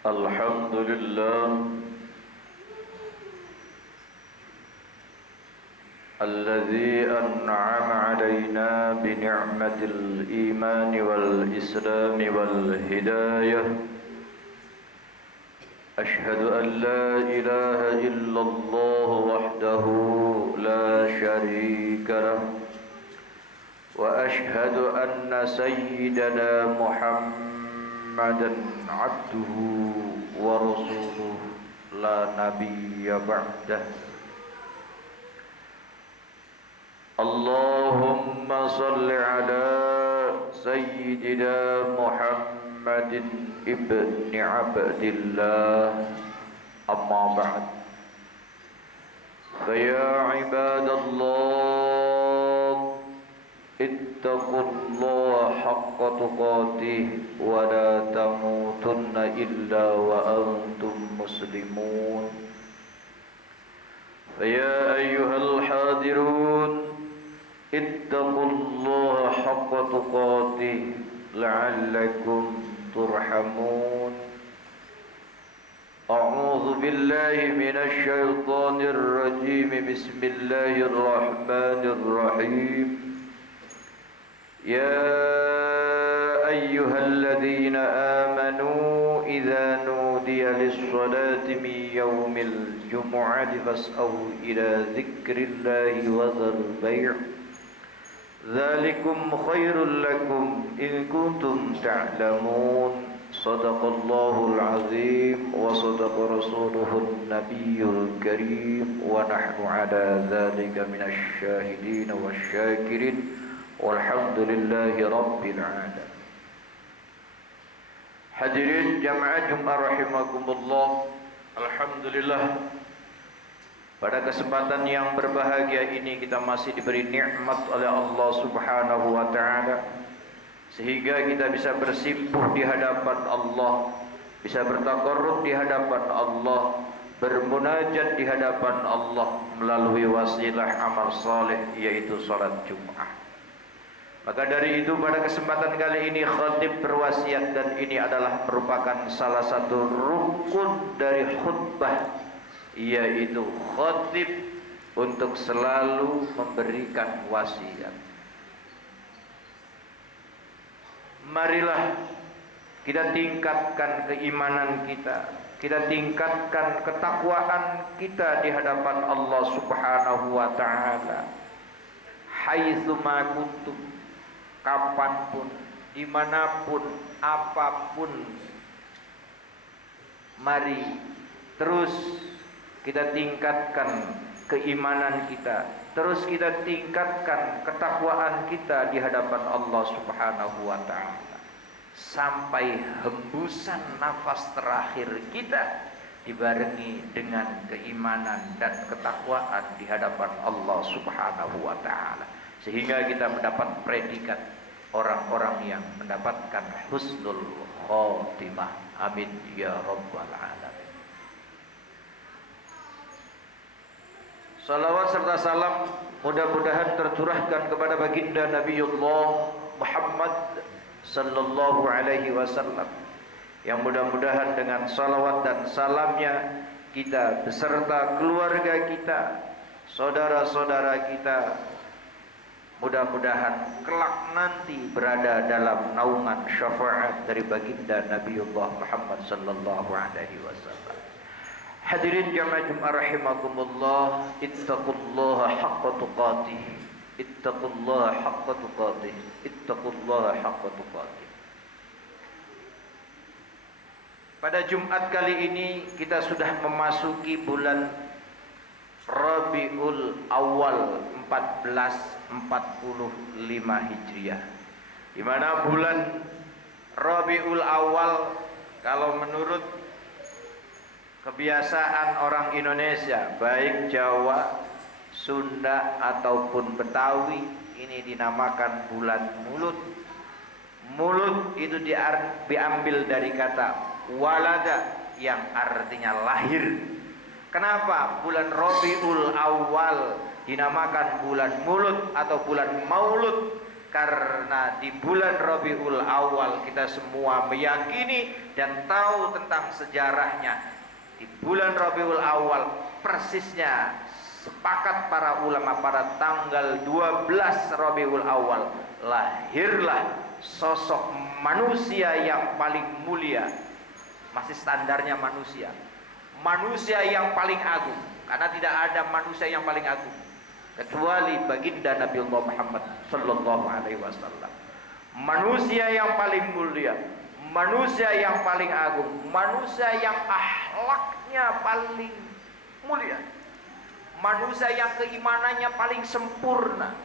الحمد لله الذي أنعم علينا بنعمة الإيمان والإسلام والهداية. أشهد أن لا إله إلا الله وحده لا شريك له، وأشهد أن سيدنا محمدا عبده ورسوله لا نبي بعده. اللهم صل على سيدنا محمد ابن عبد الله. أما بعد، فيا عباد الله اتقوا الله حق تقاته ولا تموتن إلا وأنتم مسلمون. فيا أيها الحاضرون اتقوا الله حق تقاته لعلكم ترحمون. أعوذ بالله من الشيطان الرجيم. بسم الله الرحمن الرحيم. يا أيها الذين آمنوا إذا نودي للصلاة من يوم الجمعة فاسعوا إلى ذكر الله وذروا البيع ذلكم خير لكم إن كنتم تعلمون. صدق الله العظيم وصدق رسوله النبي الكريم، ونحن على ذلك من الشاهدين والشاكرين، والحمد لله رب العالمين. Hadirin jamaah Jumat rahimakumullah. Alhamdulillah, pada kesempatan yang berbahagia ini kita masih diberi nikmat oleh Allah Subhanahu wa taala sehingga kita bisa bersimpuh di hadapan Allah, bisa bertakarrub di hadapan Allah, bermunajat di hadapan Allah melalui wasilah amal saleh yaitu salat Jumat. Maka dari itu pada kesempatan kali ini khatib berwasiat, dan ini adalah merupakan salah satu rukun dari khutbah, yaitu khatib untuk selalu memberikan wasiat. Marilah kita tingkatkan keimanan kita, kita tingkatkan ketakwaan kita di hadapan Allah Subhanahu wa taala. Haitsu ma kuntum, kapanpun, dimanapun, apapun, mari terus kita tingkatkan keimanan kita, terus kita tingkatkan ketakwaan kita di hadapan Allah Subhanahu wa taala sampai hembusan nafas terakhir kita dibarengi dengan keimanan dan ketakwaan di hadapan Allah Subhanahu wa taala, sehingga kita mendapat predikat orang-orang yang mendapatkan husnul khotimah. Amin ya rabbal alamin. Salawat serta salam mudah-mudahan tercurahkan kepada baginda Nabiullah Muhammad sallallahu alaihi wasallam, yang mudah-mudahan dengan salawat dan salamnya kita beserta keluarga kita, saudara-saudara kita, mudah-mudahan kelak nanti berada dalam naungan syafaat dari baginda Nabiullah Muhammad sallallahu alaihi wasallam. Hadirin jamaah Jumat rahimakumullah, ittaqullaha haqqa tuqatih, ittaqullaha haqqa tuqatih, ittaqullaha haqqa tuqatih. Pada Jumat kali ini kita sudah memasuki bulan Rabiul Awal 1445 Hijriah, di mana bulan Rabiul Awal kalau menurut kebiasaan orang Indonesia, baik Jawa, Sunda ataupun Betawi, ini dinamakan bulan Mulut. Mulut itu diambil dari kata walada yang artinya lahir. Kenapa bulan Rabiul Awal dinamakan bulan Mulut atau bulan Maulud? Karena di bulan Rabiul Awal kita semua meyakini dan tahu tentang sejarahnya. Di bulan Rabiul Awal persisnya sepakat para ulama pada tanggal 12 Rabiul Awal lahirlah sosok manusia yang paling mulia. Masih standarnya manusia. Manusia yang paling agung, karena tidak ada manusia yang paling agung kecuali baginda Nabiullah Muhammad sallallahu alaihi wasallam. Manusia yang paling mulia, manusia yang paling agung, manusia yang akhlaknya paling mulia, manusia yang keimanannya paling sempurna,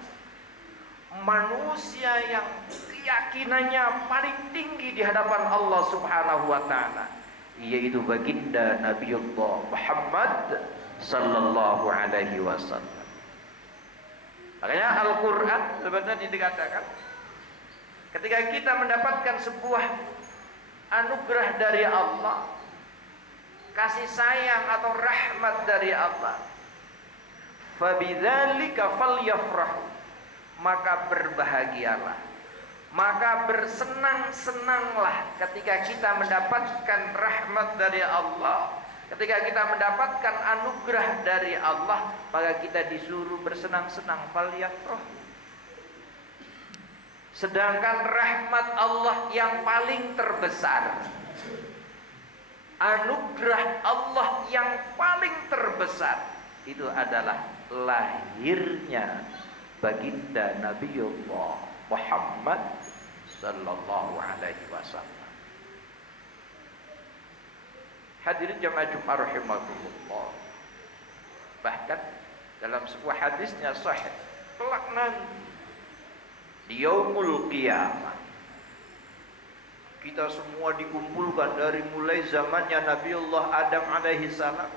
manusia yang keyakinannya paling tinggi di hadapan Allah Subhanahu wa taala, yaitu baginda Nabiullah Muhammad sallallahu alaihi wasallam. Makanya Al-Quran sebenarnya dikatakan ketika kita mendapatkan sebuah anugerah dari Allah, kasih sayang atau rahmat dari Allah, fabidzalika falyafrahu, maka berbahagialah, maka bersenang-senanglah ketika kita mendapatkan rahmat dari Allah. Ketika kita mendapatkan anugerah dari Allah, maka kita disuruh bersenang-senang, falyafrah. Sedangkan rahmat Allah yang paling terbesar, anugerah Allah yang paling terbesar, itu adalah lahirnya baginda Nabiullah Muhammad sallallahu alaihi wasallam. Hadirin jamaah Jumat rahimakumullah. Bahkan dalam sebuah hadisnya sahih, kelak nanti di yaumul qiyamah kita semua dikumpulkan dari mulai zamannya Nabiullah Adam alaihi salam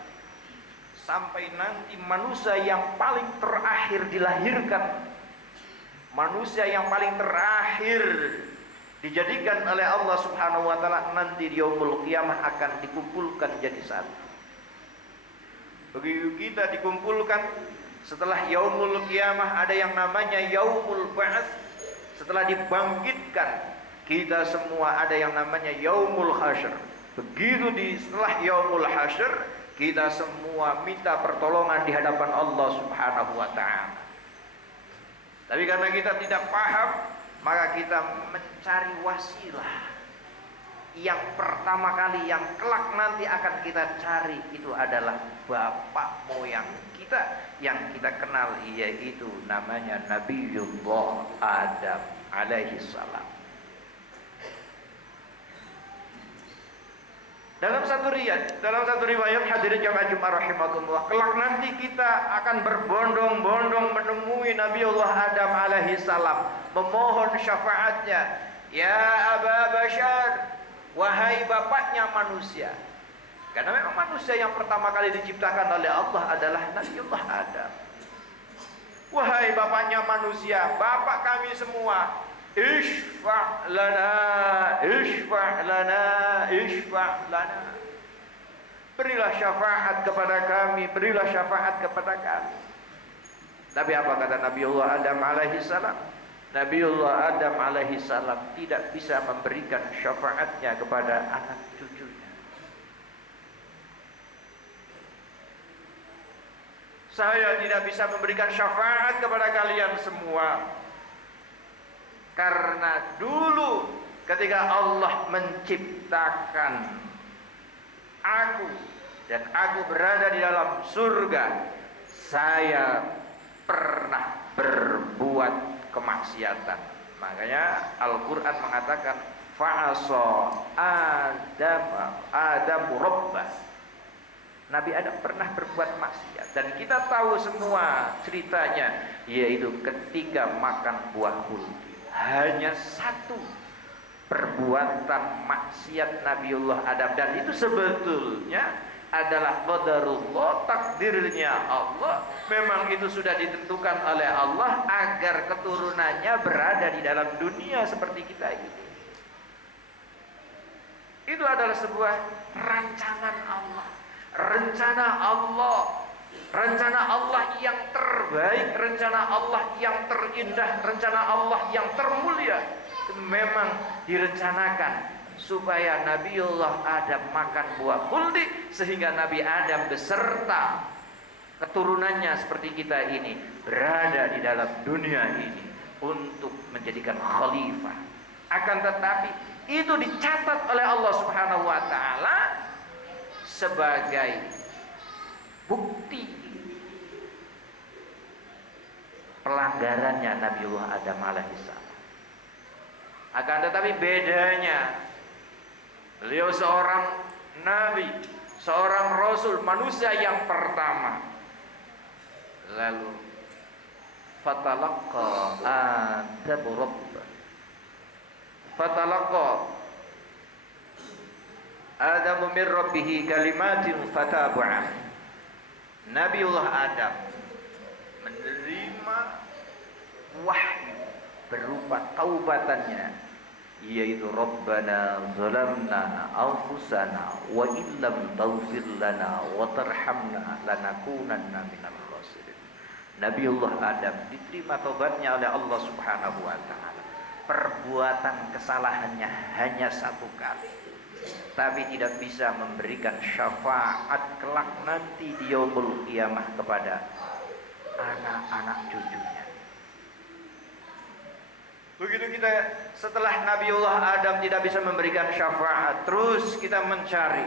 sampai nanti manusia yang paling terakhir dilahirkan, manusia yang paling terakhir dijadikan oleh Allah Subhanahu wa taala, nanti di yaumul qiyamah akan dikumpulkan jadi satu. Begitu kita dikumpulkan setelah yaumul qiyamah, ada yang namanya yaumul ba'ats. Setelah dibangkitkan kita semua ada yang namanya yaumul hasyr. Begitu setelah yaumul hasyr kita semua minta pertolongan di hadapan Allah Subhanahu wa taala. Tapi karena kita tidak paham, maka kita mencari wasilah. Yang pertama kali yang kelak nanti akan kita cari itu adalah bapak moyang kita yang kita kenal, yaitu namanya Nabiullah Adam alaihi salam. Dalam satu riwayat hadirin jamaah Jumat rahimakumullah, kelak nanti kita akan berbondong-bondong menemui Nabiullah Adam alaihi salam, memohon syafaatnya. Ya Aba Bashar, wahai bapaknya manusia. Karena memang manusia yang pertama kali diciptakan oleh Allah adalah Nabiullah Adam. Wahai bapaknya manusia, bapak kami semua, Ishfa' lana, ishfa' lana, ishfa' lana. Berilah syafaat kepada kami, berilah syafaat kepada kami. Tapi apa kata Nabiullah Adam alaihi salam? Nabiullah Adam alaihi salam tidak bisa memberikan syafaatnya kepada anak cucunya. Saya tidak bisa memberikan syafaat kepada kalian semua, karena dulu ketika Allah menciptakan aku dan aku berada di dalam surga, saya pernah berbuat kemaksiatan. Makanya Al-Quran mengatakan fa'asa Adamu rabbah. Nabi Adam pernah berbuat maksiat, dan kita tahu semua ceritanya, yaitu ketika makan buah khuldi. Hanya satu perbuatan maksiat Nabiullah Adam, dan itu sebetulnya adalah qadarullah, takdirnya Allah. Memang itu sudah ditentukan oleh Allah agar keturunannya berada di dalam dunia seperti kita ini. Itu adalah sebuah rancangan Allah, rencana Allah rencana Allah yang terbaik, rencana Allah yang terindah, rencana Allah yang termulia memang direncanakan supaya Nabiullah Adam makan buah khuldi, sehingga Nabi Adam beserta keturunannya seperti kita ini berada di dalam dunia ini untuk menjadikan khalifah. Akan tetapi itu dicatat oleh Allah Subhanahu wa taala sebagai bukti pelanggarannya Nabiullah Adam alaihissalam. Akan tetapi bedanya, beliau seorang nabi, seorang rasul, manusia yang pertama. Lalu fatalaqa Adam rabbah, fatalaqa Adam min rabbih kalimatin fatabu'ah. Nabiullah Adam menerima wahyu berupa taubatannya, yaitu Rabbana zalamna anfusana wa illam taghfir lana wa tarhamna lanakunanna minal khasirin. Nabiullah Adam diterima taubatnya oleh Allah Subhanahu wa taala. Perbuatan kesalahannya hanya satu kali, tapi tidak bisa memberikan syafaat kelak nanti di yaumul qiyamah kepada anak-anak cucunya. Begitu kita setelah Nabiullah Adam tidak bisa memberikan syafaat, terus kita mencari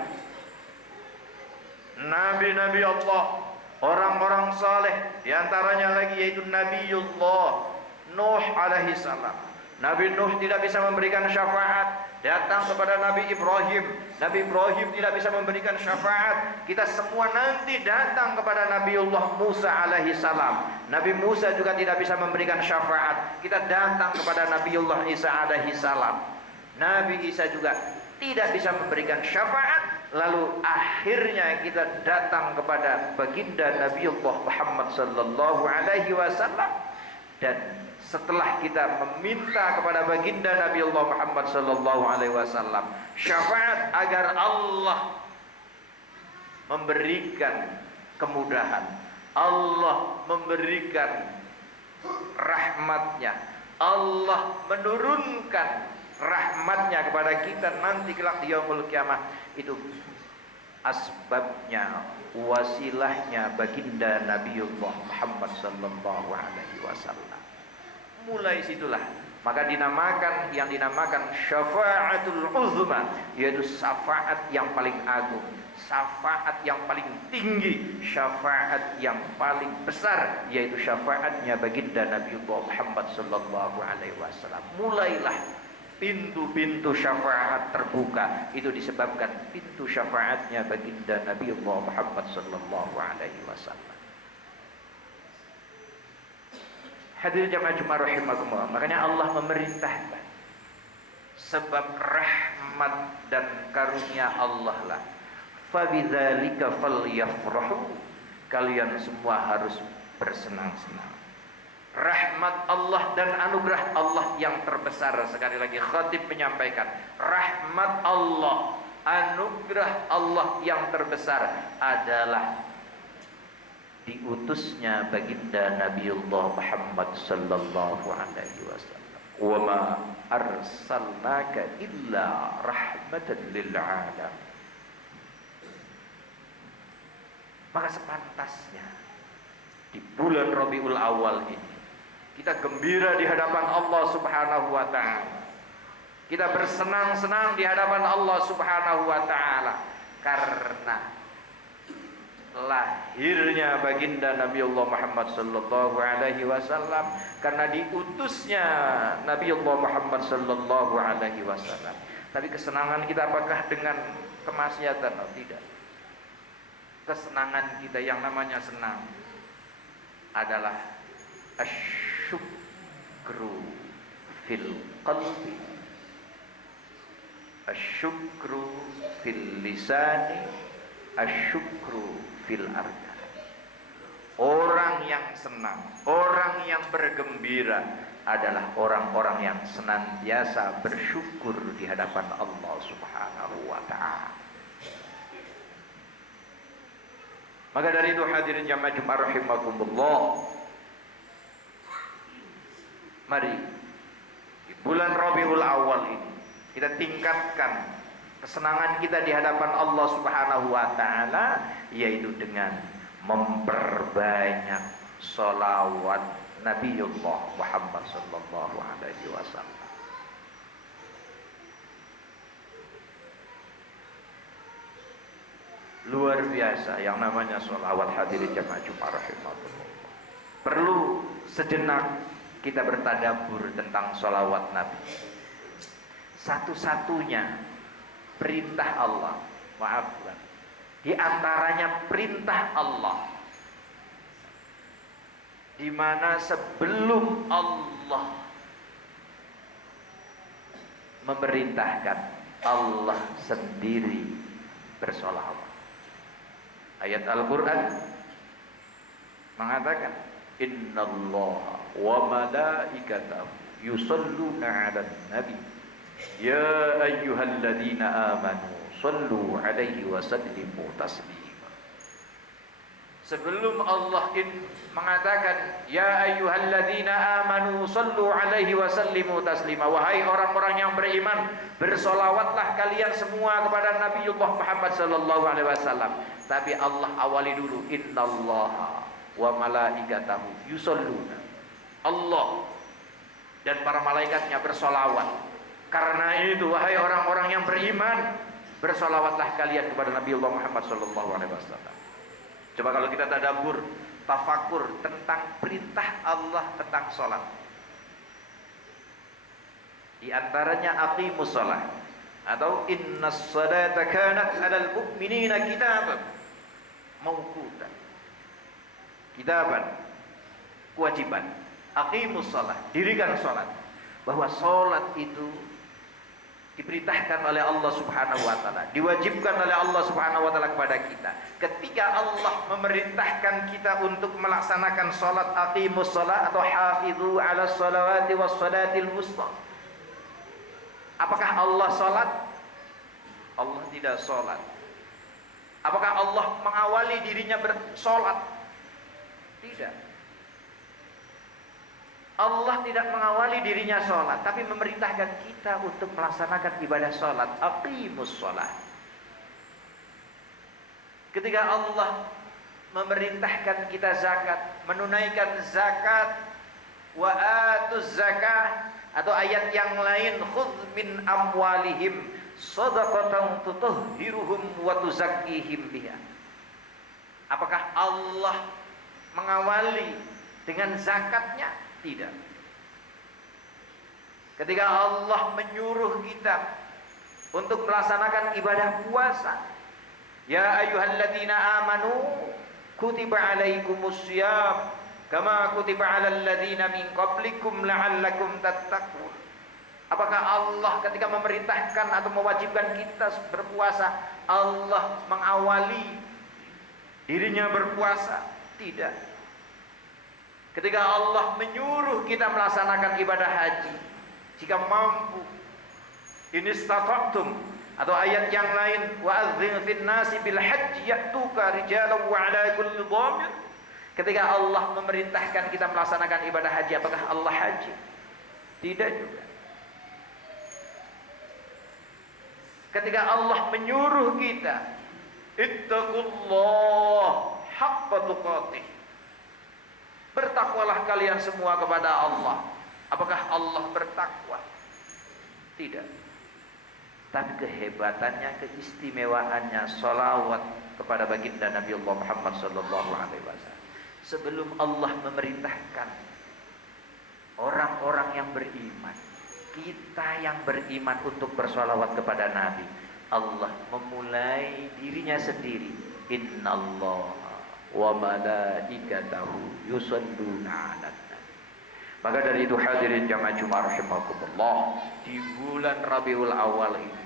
nabi-nabi Allah, orang-orang saleh, diantaranya lagi yaitu Nabiullah Nuh alaihi salam. Nabi Nuh tidak bisa memberikan syafaat, datang kepada Nabi Ibrahim. Nabi Ibrahim tidak bisa memberikan syafaat. Kita semua nanti datang kepada Nabiullah Musa alaihi salam. Nabi Musa juga tidak bisa memberikan syafaat. Kita datang kepada Nabiullah Isa alaihi salam. Nabi Isa juga tidak bisa memberikan syafaat. Lalu akhirnya kita datang kepada baginda Nabiullah Muhammad sallallahu alaihi wasallam. Dan setelah kita meminta kepada baginda Nabiullah Muhammad sallallahu alaihi wasallam syafaat agar Allah memberikan kemudahan, Allah memberikan rahmatnya, Allah menurunkan rahmatnya kepada kita nanti kelak di yaumul kiamah, itu asbabnya, wasilahnya baginda Nabiullah Muhammad sallallahu alaihi wasallam. Mulai situlah maka dinamakan yang dinamakan syafaatul uzma, yaitu syafaat yang paling agung, syafaat yang paling tinggi, syafaat yang paling besar, yaitu syafaatnya baginda Nabiullah Muhammad sallallahu alaihi wasallam. Mulailah pintu-pintu syafaat terbuka, itu disebabkan pintu syafaatnya baginda Nabiullah Muhammad sallallahu alaihi wasallam. Hadirin jamaah Jumat rahimakumullah. Makanya Allah memerintahkan, sebab rahmat dan karunia Allah lah, fabidzalika falyafrahu, kalian semua harus bersenang-senang. Rahmat Allah dan anugerah Allah yang terbesar, sekali lagi khatib menyampaikan, rahmat Allah, anugerah Allah yang terbesar adalah diutusnya baginda Nabiullah Muhammad sallallahu alaihi wasallam. Wa ma arsalnaka illa rahmatan lil alamin. Maka sepantasnya di bulan Rabiul Awal ini kita gembira di hadapan Allah Subhanahu wa taala. Kita bersenang-senang di hadapan Allah Subhanahu wa taala karena lahirnya baginda Nabiullah Muhammad sallallahu alaihi wasallam, karena diutusnya Nabiullah Muhammad sallallahu alaihi wasallam. Tapi kesenangan kita apakah dengan kemaksiatan? Oh, tidak. Kesenangan kita yang namanya senang adalah asyukru fil qalbi, asyukru fil lisani, asyukru fil arda. Orang yang senang, orang yang bergembira adalah orang-orang yang senantiasa bersyukur di hadapan Allah Subhanahu wa ta'ala. Maka dari itu hadirin jamaah Jumat rahimakumullah, mari di bulan Rabiul Awal ini kita tingkatkan kesenangan kita di hadapan Allah Subhanahu wa taala, yaitu dengan memperbanyak sholawat Nabiullah Muhammad sallallahu alaihi wasallam. Luar biasa yang namanya sholawat, hadirin jamaah Jumat rahimakumullah. Perlu sejenak kita bertadabbur tentang sholawat Nabi. Satu-satunya perintah Allah, maafkan, di antaranya perintah Allah, di mana sebelum Allah memerintahkan, Allah sendiri bersolawat. Ayat Al-Quran mengatakan, innallaha wa malaikatahu yusalluna 'alan nabi ya ayyuhalladzina amanu sallu 'alaihi wa sallimu taslima. Sebelum Allah mengatakan ya ayyuhalladzina amanu sallu 'alaihi wa sallimu taslima, wahai orang-orang yang beriman, bersolawatlah kalian semua kepada Nabiullah Muhammad sallallahu alaihi wasallam. Tapi Allah awali dulu, innallaha wa malaikatahu yusalluna. Allah dan para malaikatnya bersolawat. Karena itu wahai orang-orang yang beriman, bersolawatlah kalian kepada Nabiullah Muhammad sallallahu alaihi wasallam. Coba kalau kita tadabbur, tafakur tentang perintah Allah tentang salat. Di antaranya aqimus shalah atau innas salata kanat 'alal mu'minina kitaban mawqutan. Kitaban, kewajiban. Aqimus shalah, dirikan salat. Bahwa salat itu diperintahkan oleh Allah Subhanahu wa taala, diwajibkan oleh Allah Subhanahu wa taala kepada kita. Ketika Allah memerintahkan kita untuk melaksanakan salat, aqimus shalah atau hafizu 'ala sholawati was shalatil wusta. Apakah Allah salat? Allah tidak salat. Apakah Allah mengawali dirinya bersolat? Tidak. Allah tidak mengawali dirinya sholat, tapi memerintahkan kita untuk melaksanakan ibadah sholat. Aqimus sholat. Ketika Allah memerintahkan kita zakat, menunaikan zakat, wa atuz zakah, atau ayat yang lain, khudz min amwalihim shadaqatan tutahhiruhum wa tuzakkihim biha. Apakah Allah mengawali dengan zakatnya? Tidak. Ketika Allah menyuruh kita untuk melaksanakan ibadah puasa, ya ayyuhalladzina amanu kutiba alaikumus syiyam kama kutiba alal ladzina min qablikum la'allakum tattaqun. Apakah Allah ketika memerintahkan atau mewajibkan kita berpuasa, Allah mengawali dirinya berpuasa? Tidak. Ketika Allah menyuruh kita melaksanakan ibadah haji, jika mampu, inistata'tum, atau ayat yang lain, wa'adzin fin nasi bil hajji ya'tuka rijalan wa 'ala kulli dhamir. Ketika Allah memerintahkan kita melaksanakan ibadah haji, apakah Allah haji? Tidak juga. Ketika Allah menyuruh kita, ittaqullah haqqa tuqatih, bertakwalah kalian semua kepada Allah. Apakah Allah bertakwa? Tidak. Tapi kehebatannya, keistimewaannya sholawat kepada baginda Nabiullah Muhammad sallallahu alaihi wasallam. Sebelum Allah memerintahkan orang-orang yang beriman, kita yang beriman untuk bersolawat kepada Nabi, Allah memulai dirinya sendiri. Innallaha wa malaikatahu yusalluna 'alan nabi. Maka dari itu hadirin jamaah Jumat rahimakumullah, di bulan Rabiul Awal ini,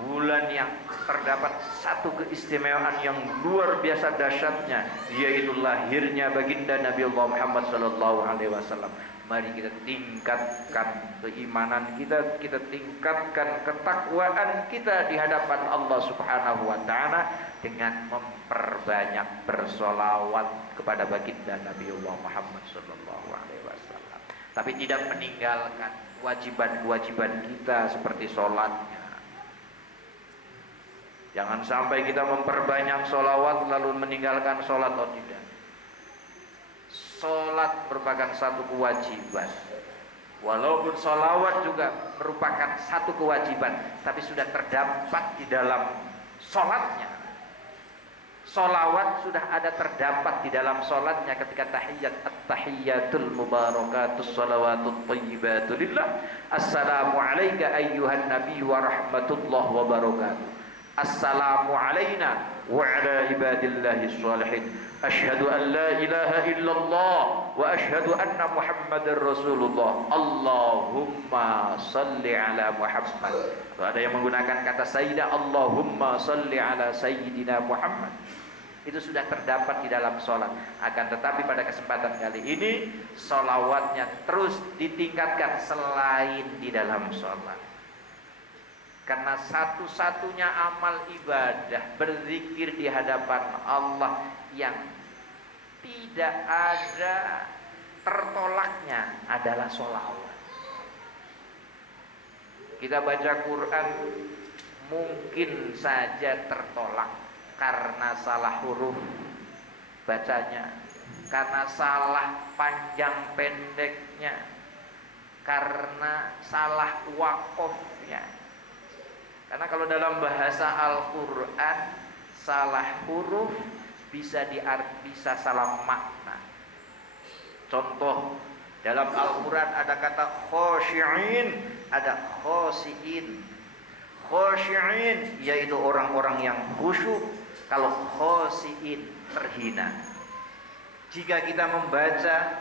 bulan yang terdapat satu keistimewaan yang luar biasa dahsyatnya, yaitu lahirnya baginda Nabiullah Muhammad sallallahu alaihi wasallam. Mari kita tingkatkan keimanan kita, kita tingkatkan ketakwaan kita di hadapan Allah Subhanahu wa taala dengan memperbanyak bersolawat kepada baginda Nabiullah Muhammad sallallahu alaihi wasallam. Tapi tidak meninggalkan kewajiban-kewajiban kita seperti sholatnya. Jangan sampai kita memperbanyak sholawat lalu meninggalkan sholat. Oh tidak. Sholat merupakan satu kewajiban. Walaupun sholawat juga merupakan satu kewajiban, tapi sudah terdapat di dalam sholatnya. Sholawat sudah ada terdapat di dalam sholatnya ketika tahiyat at-tahiyyatul mubarakatus sholawatut thayyibatu lillah. Assalamu alayka ayyuhan nabi wa rahmatullah wa barakatuh. Assalamu alayna wa ala ibadillahi sholihin. Asyhadu an la ilaha illallah wa asyhadu anna Muhammadar Rasulullah. Allahumma salli ala Muhammad. Kalau ada yang menggunakan kata sayyidah, Allahumma salli ala sayyidina Muhammad, itu sudah terdapat di dalam sholat. Akan tetapi pada kesempatan kali ini sholawatnya terus ditingkatkan selain di dalam sholat. Karena satu-satunya amal ibadah berzikir di hadapan Allah yang tidak ada tertolaknya adalah sholawat. Kita baca Quran mungkin saja tertolak karena salah huruf bacanya, karena salah panjang pendeknya, karena salah wakofnya. Karena kalau dalam bahasa Al-Quran salah huruf bisa salah makna. Contoh, dalam Al-Quran ada kata khosyi'in, ada khosi'in. Khosyi'in yaitu orang-orang yang khusyuk, kalau khosi'in terhina. Jika kita membaca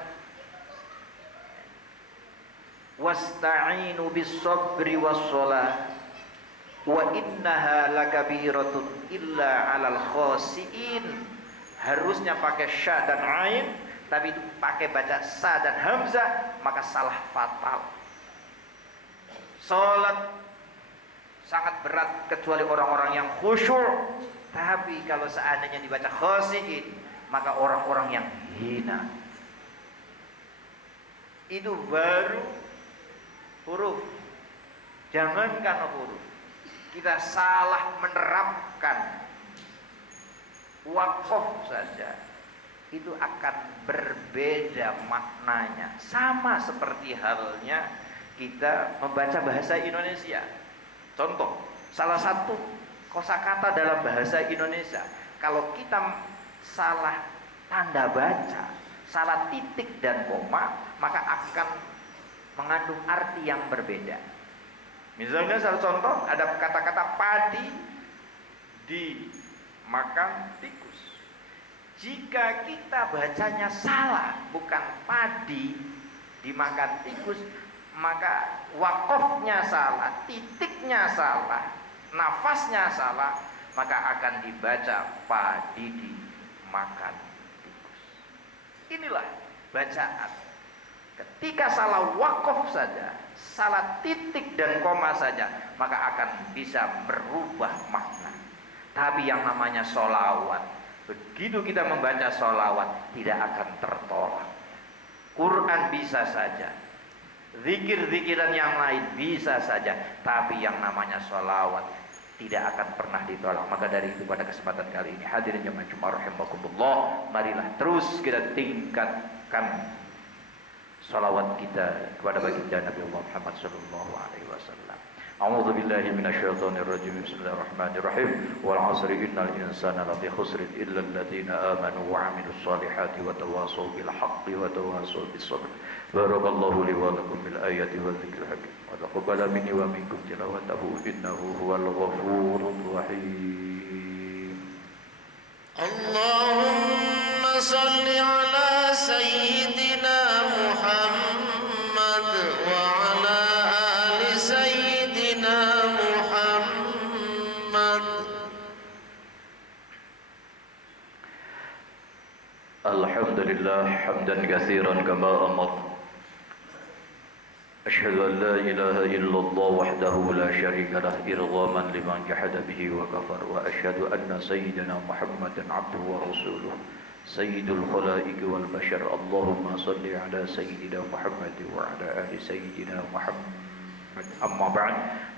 wasta'inu bis-sabri was-shalah wa innaha lakabiratun illa 'alal khosi'in, harusnya pakai sya dan ain, tapi itu pakai baca sa dan hamzah, maka salah fatal. Salat sangat berat kecuali orang-orang yang khusyuk, tapi kalau seandainya dibaca khosi'in, maka orang-orang yang hina. Itu baru huruf, jangankan huruf, kita salah menerapkan wakaf saja itu akan berbeda maknanya. Sama seperti halnya kita membaca bahasa Indonesia. Contoh, salah satu kosakata dalam bahasa Indonesia, kalau kita salah tanda baca, salah titik dan koma, maka akan mengandung arti yang berbeda. Misalnya salah contoh, ada kata-kata padi dimakan tikus. Jika kita bacanya salah, bukan padi dimakan tikus, maka wakofnya salah, titiknya salah, nafasnya salah, maka akan dibaca padi dimakan tikus. Inilah bacaan. Ketika salah wakof saja, salah titik dan koma saja, maka akan bisa berubah makna. Tapi yang namanya sholawat, begitu kita membaca sholawat tidak akan tertolak. Quran bisa saja, zikir-zikiran yang lain bisa saja, tapi yang namanya sholawat tidak akan pernah ditolak. Maka dari itu pada kesempatan kali ini, hadirin jemaah Jumat rahimakumullah, marilah terus kita tingkatkan salawat kita kepada baginda Nabi Muhammad sallallahu alaihi wasallam. A'udzu billahi minasyaitonir rajim. Bismillahirrahmanirrahim. Wal 'asri innal insana lafi khusrin illa alladziina aamanu wa 'amilus shalihati wa tawashaw bil haqqi wa tawashaw bis sabr. Barakallahu li wa lakum bil ayati wa dzikril hakim. Wa taqabbala minni wa minkum tilawatahu innahu huwal ghafurur rahim. Allahumma salli ala sayyidina Muhammad wa ala ali sayyidina Muhammad. Alhamdulillah hamdan katsiran kama amar أشهد أن لا إله إلا الله وحده لا شريك له إرغاما لمن جحد به وكفر وأشهد أن سيدنا محمدا عبده ورسوله سيد الخلائق والبشر اللهم صل على سيدنا محمد وعلى آل سيدنا محمد أما بعد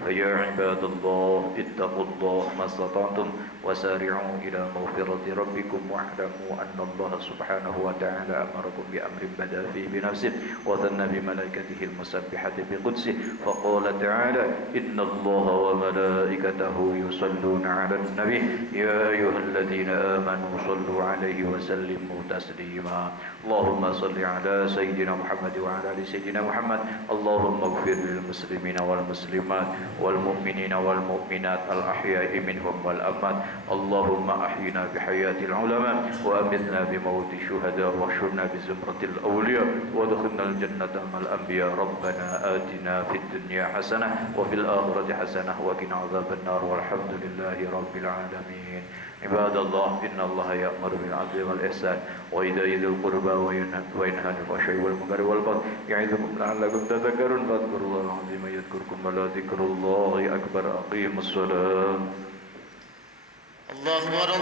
فيا عباد الله اتقوا الله ما استطعتم وسارعوا إلى مغفرة ربكم واعلموا أن الله سبحانه وتعالى أمركم بأمر بدأ فيه بنفسه وثنى بملائكته المسبحة بقدسه فقال تعالى إن الله وملائكته يصلون على النبي يا أيها الذين آمنوا صلوا عليه وسلموا تسليما اللهم صل على سيدنا محمد وعلى آل سيدنا محمد اللهم اغفر للمسلمين والمسلمات والمؤمنين والمؤمنات الأحياء منهم والأموات اللهم أحينا بحياة العلماء وأمتنا بموت الشهداء واحشرنا بزمرة الأولياء وادخلنا الجنة مع الأنبياء ربنا آتنا في الدنيا حسنة وفي الآخرة حسنة وقنا عذاب النار والحمد لله رب العالمين عباد الله إن الله يأمر بالعدل والإحسان وإيتاء ذي القربى وينهى عن الفحشاء والمنكر والبغي يعظكم لعلكم تذكرون فاذكروا الله العظيم يذكركم ولذكر الله أكبر أقيموا الصلاة. الله أكبر.